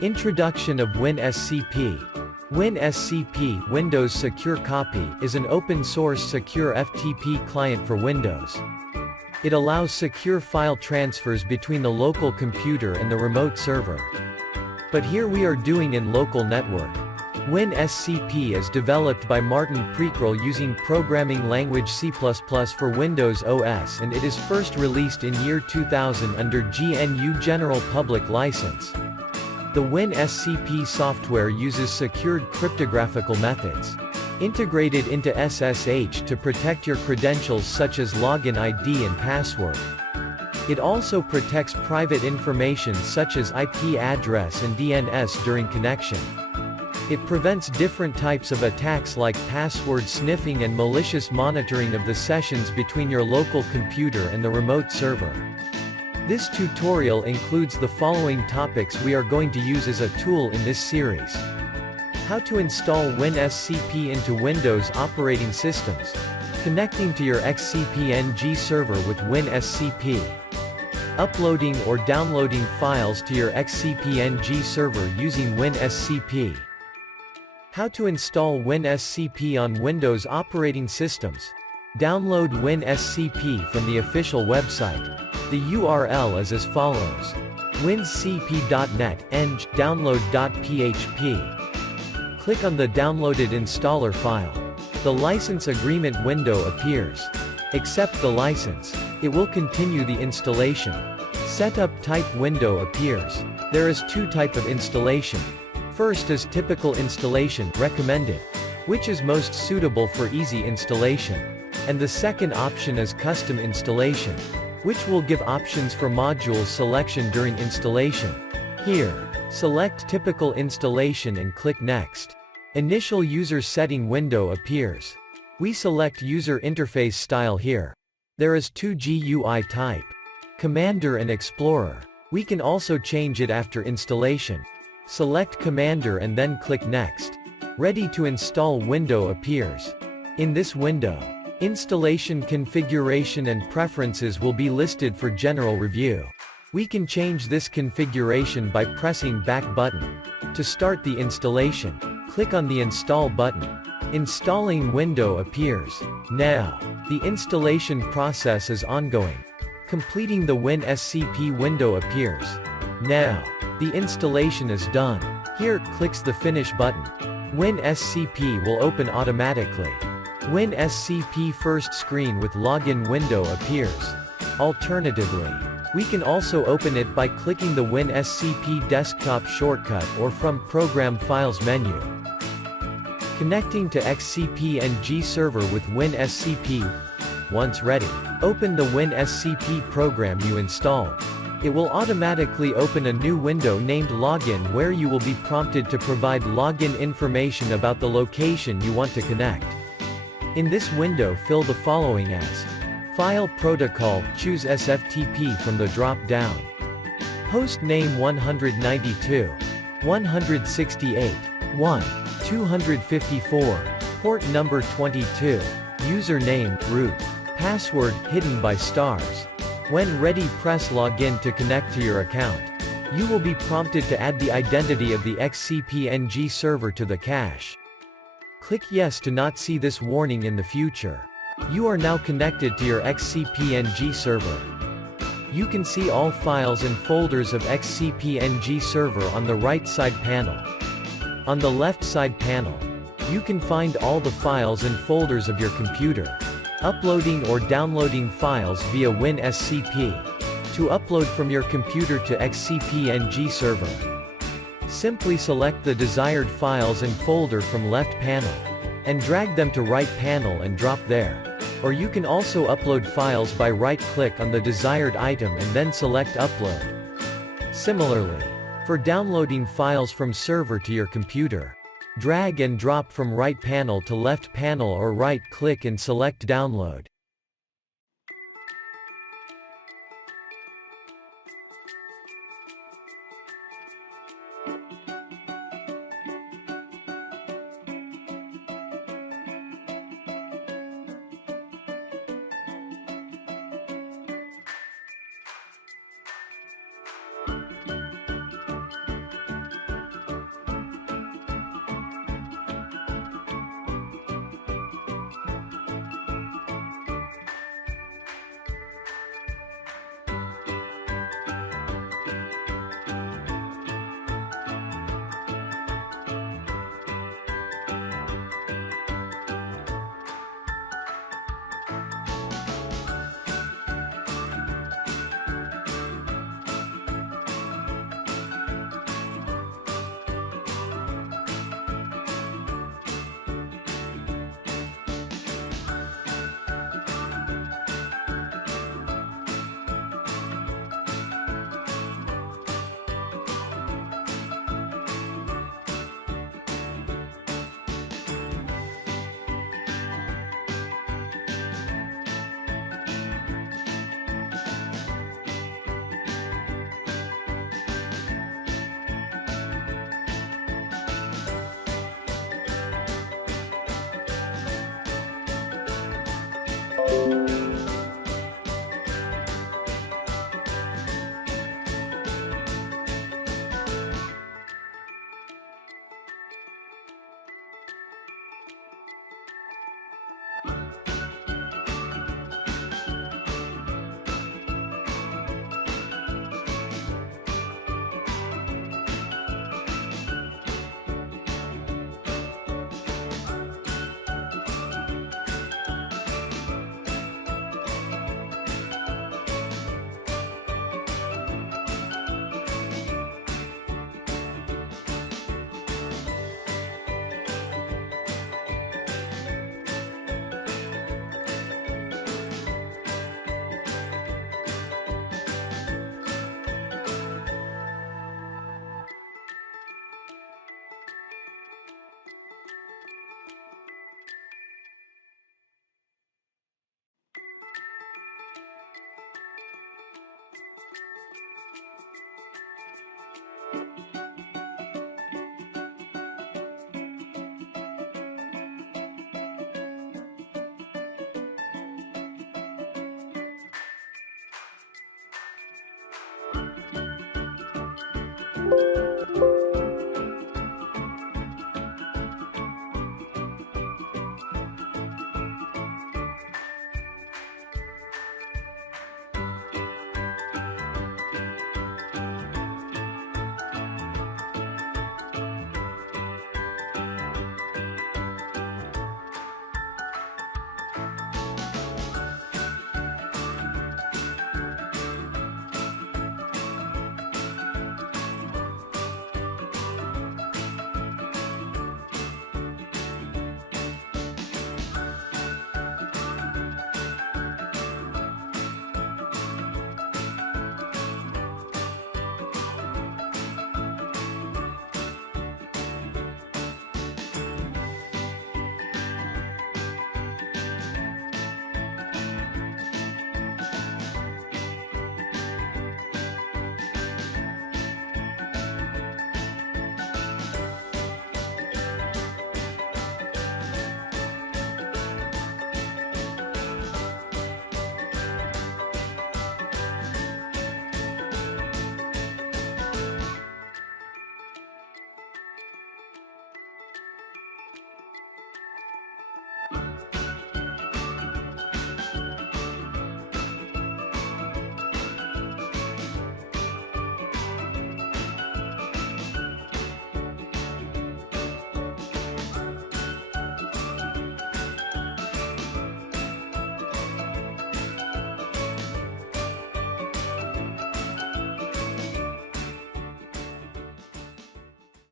Introduction of WinSCP. WinSCP Windows Secure Copy is an open-source SecureFTP client for Windows. It allows secure file transfers between the local computer and the remote server. But here we are doing in local network. WinSCP is developed by Martin Prekrell using programming language C++ for Windows OS, and it is first released in year 2000 under GNU General Public License. The WinSCP software uses secured cryptographical methods integrated into SSH to protect your credentials such as login ID and password. It also protects private information such as IP address and DNS during connection. It prevents different types of attacks like password sniffing and malicious monitoring of the sessions between your local computer and the remote server. This tutorial includes the following topics we are going to use as a tool in this series. How to install WinSCP into Windows operating systems. Connecting to your XCP-ng server with WinSCP. Uploading or downloading files to your XCP-ng server using WinSCP. How to install WinSCP on Windows operating systems. Download WinSCP from the official website. The URL is as follows: winscp.net, eng, download.php. Click on the downloaded installer file. The license agreement window appears. Accept the license. It will continue the installation. Setup type window appears. There is two types of installation. First is typical installation, recommended, which is most suitable for easy installation. And the second option is custom installation, which will give options for modules selection during installation. Here, select typical installation and click Next. Initial user setting window appears. We select user interface style here. There is two GUI type: Commander and Explorer. We can also change it after installation. Select Commander and then click Next. Ready to install window appears. In this window, installation configuration and preferences will be listed for general review. We can change this configuration by pressing back button. To start the installation, click on the Install button. Installing window appears. Now, the installation process is ongoing. Completing the WinSCP window appears. Now, the installation is done. Here, clicks the Finish button. WinSCP will open automatically. WinSCP first screen with login window appears. Alternatively, we can also open it by clicking the WinSCP desktop shortcut or from Program Files menu. Connecting to XCP-ng server with WinSCP. Once ready, open the WinSCP program you installed. It will automatically open a new window named Login, where you will be prompted to provide login information about the location you want to connect. In this window, fill the following as: File protocol, choose SFTP from the drop-down. Host name 192, 168, 1, 254, port number 22, username, root, password, hidden by stars. When ready, press Login to connect to your account. You will be prompted to add the identity of the XCP-ng server to the cache. Click Yes to not see this warning in the future. You are now connected to your XCP-ng server. You can see all files and folders of XCP-ng server on the right side panel. On the left side panel, you can find all the files and folders of your computer. Uploading or downloading files via WinSCP. To upload from your computer to XCP-ng server, simply select the desired files and folder from left panel, and drag them to right panel and drop there. Or you can also upload files by right-click on the desired item and then select Upload. Similarly, for downloading files from server to your computer, drag and drop from right panel to left panel or right-click and select Download.